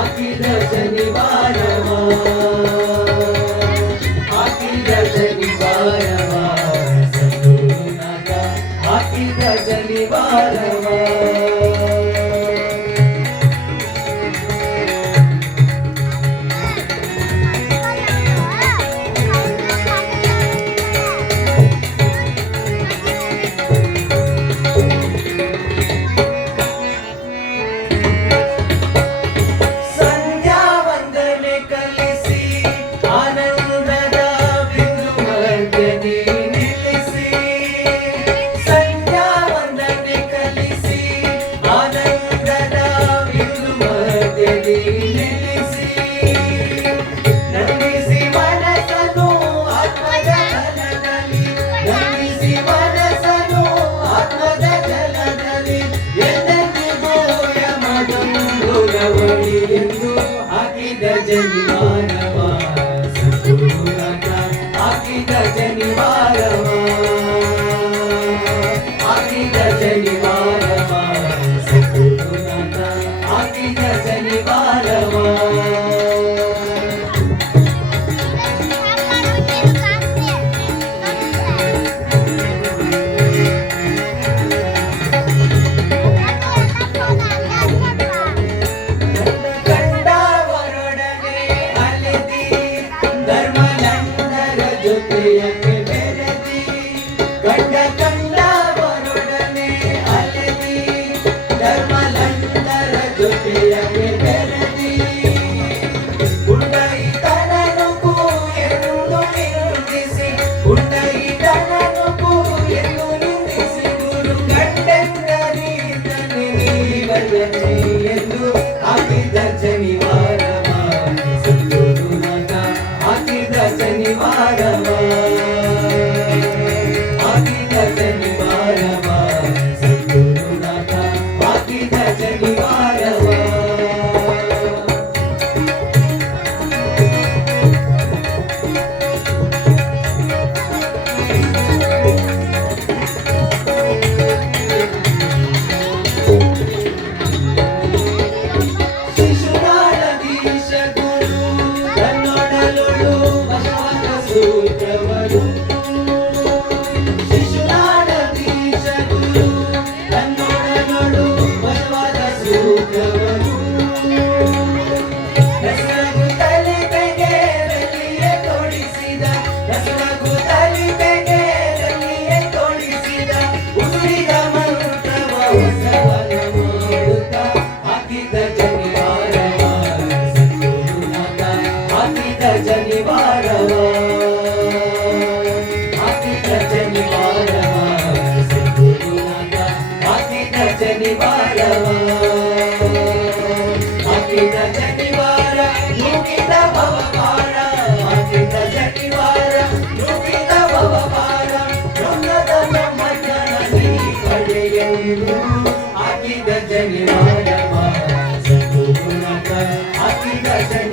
ఆకిల శనివారమా ఆకిల శనివారమా ఆకిల శనివారమా eu 네. I'll be there.